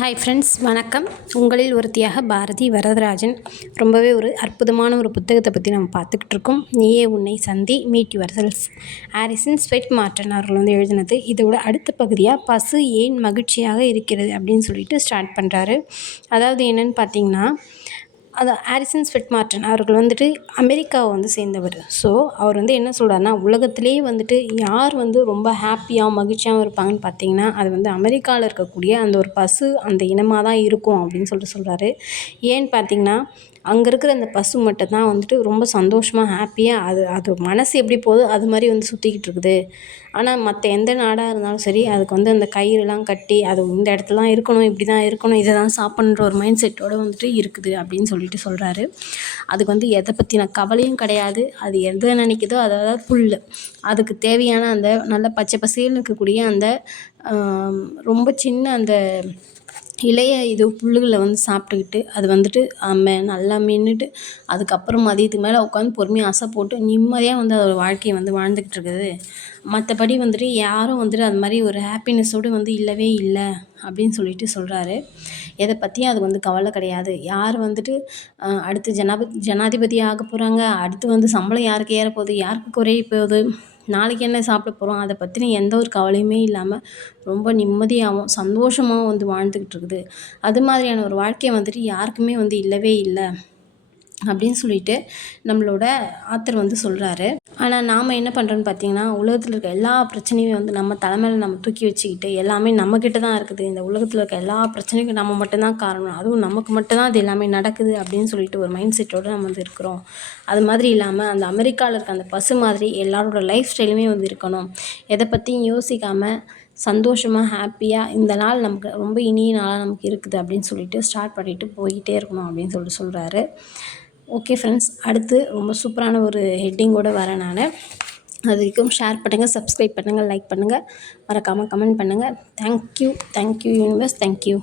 Hi friends வணக்கம். உங்களில் ஒருத்தியாக பாரதி வரதராஜன். ரொம்பவே ஒரு அற்புதமான ஒரு புத்தகத்தை பற்றி நம்ம பார்த்துக்கிட்டு இருக்கோம். நீயே உன்னை சந்தி meet yourself Orison Swett Marden அவர்கள் வந்து எழுதினது. இதோட அடுத்த பகுதியாக பசு ஏன் மகிழ்ச்சியாக இருக்கிறது அப்படின்னு சொல்லிட்டு ஸ்டார்ட் பண்ணுறாரு அதாவது என்னென்னு பார்த்தீங்கன்னா அது ஆரிசன் ஸ்வெட் மார்டன் அவர்கள் வந்துட்டு அமெரிக்காவை வந்து சேர்ந்தவர். ஸோ அவர் வந்து என்ன சொல்கிறாருன்னா உலகத்திலே வந்துட்டு யார் வந்து ரொம்ப ஹாப்பியாக மகிழ்ச்சியாகவும் இருப்பாங்கன்னு பார்த்தீங்கன்னா அது வந்து அமெரிக்காவில் இருக்கக்கூடிய அந்த ஒரு பசு அந்த இனமாக தான் இருக்கும் அப்படின்னு சொல்லிட்டு சொல்கிறாரு ஏன்னு பார்த்தீங்கன்னா அங்கே இருக்கிற அந்த பசு மட்டும் தான் வந்துட்டு ரொம்ப சந்தோஷமாக ஹாப்பியாக அது அது மனசு எப்படி போகுதோ அது மாதிரி வந்து சுற்றிக்கிட்டு இருக்குது. ஆனால் மற்ற எந்த நாடாக இருந்தாலும் சரி அதுக்கு வந்து அந்த கயிறுலாம் கட்டி அது இந்த இடத்துலலாம் இருக்கணும் இப்படி தான் இருக்கணும் இதை தான் சாப்பிட்ணுன்ற ஒரு மைண்ட் செட்டோடு வந்துட்டு இருக்குது அப்படின்னு சொல்லிட்டு சொல்கிறாரு அதுக்கு வந்து எதை பற்றின கவலையும் கிடையாது. அது எதை நினைக்குதோ அதாவது புல் அதுக்கு தேவையான அந்த நல்ல பச்சை பசேல்னு இருக்கக்கூடிய அந்த ரொம்ப சின்ன அந்த இளைய இது புல்லுகளை வந்து சாப்பிட்டுக்கிட்டு அது வந்துட்டு மெ நல்லா மின்னுட்டு அதுக்கப்புறம் மதியத்துக்கு மேலே உட்காந்து பொறுமையாக அசை போட்டு நிம்மதியாக வந்து அதோடய வாழ்க்கையை வந்து வாழ்ந்துக்கிட்டு இருக்குது. மற்றபடி வந்துட்டு யாரும் வந்துட்டு அது மாதிரி ஒரு ஹாப்பினஸோடு வந்து இல்லவே இல்லை அப்படின்னு சொல்லிட்டு சொல்கிறாரு எதை பற்றியும் அது வந்து கவலை கிடையாது. யார் வந்துட்டு அடுத்து ஜனாபதி ஜனாதிபதி ஆக போகிறாங்க அடுத்து வந்து சம்பளம் யாருக்கு ஏறப்போகுது யாருக்கு குறைய போகுது நாளைக்கு என்ன சாப்பிட போகிறோம் அதை பற்றின எந்த ஒரு கவலையுமே இல்லாமல் ரொம்ப நிம்மதியாகவும் சந்தோஷமாகவும் வந்து வாழ்ந்துக்கிட்டு இருக்குது. அது மாதிரியான ஒரு வாழ்க்கையை வந்துட்டு யாருக்குமே வந்து இல்லவே இல்லை அப்படின்னு சொல்லிட்டு நம்மளோட ஆத்தர் வந்து சொல்கிறாரு ஆனால் நாம் என்ன பண்ணுறோன்னு பார்த்தீங்கன்னா உலகத்தில் இருக்க எல்லா பிரச்சனையும் வந்து நம்ம தலைமையில் நம்ம தூக்கி வச்சுக்கிட்டு எல்லாமே நம்மக்கிட்ட தான் இருக்குது. இந்த உலகத்தில் இருக்க எல்லா பிரச்சனைக்கும் நம்ம மட்டும்தான் காரணம். அதுவும் நமக்கு மட்டும்தான் அது எல்லாமே நடக்குது அப்படின்னு சொல்லிட்டு ஒரு மைண்ட் செட்டோடு நம்ம வந்து இருக்கிறோம். அது மாதிரி இல்லாமல் அந்த அமெரிக்காவில் இருக்க அந்த பசு மாதிரி எல்லாரோட லைஃப் ஸ்டைலுமே வந்து இருக்கணும். எதை பற்றியும் யோசிக்காமல் சந்தோஷமாக ஹாப்பியாக இந்த நாள் நமக்கு ரொம்ப இனிய நாளாக நமக்கு இருக்குது அப்படின்னு சொல்லிட்டு ஸ்டார்ட் பண்ணிவிட்டு போய்கிட்டே இருக்கணும் அப்படின்னு சொல்லிட்டு சொல்கிறாரு ஓகே ஃப்ரெண்ட்ஸ் அடுத்து ரொம்ப சூப்பரான ஒரு ஹெட்டிங்கோடு வரேன் நான். அது வரைக்கும் ஷேர் பண்ணுங்கள் சப்ஸ்கிரைப் பண்ணுங்கள் லைக் பண்ணுங்கள் மறக்காமல் கமெண்ட் பண்ணுங்கள் தேங்க்யூ தேங்க்யூ யூனிவர்ஸ் தேங்க்யூ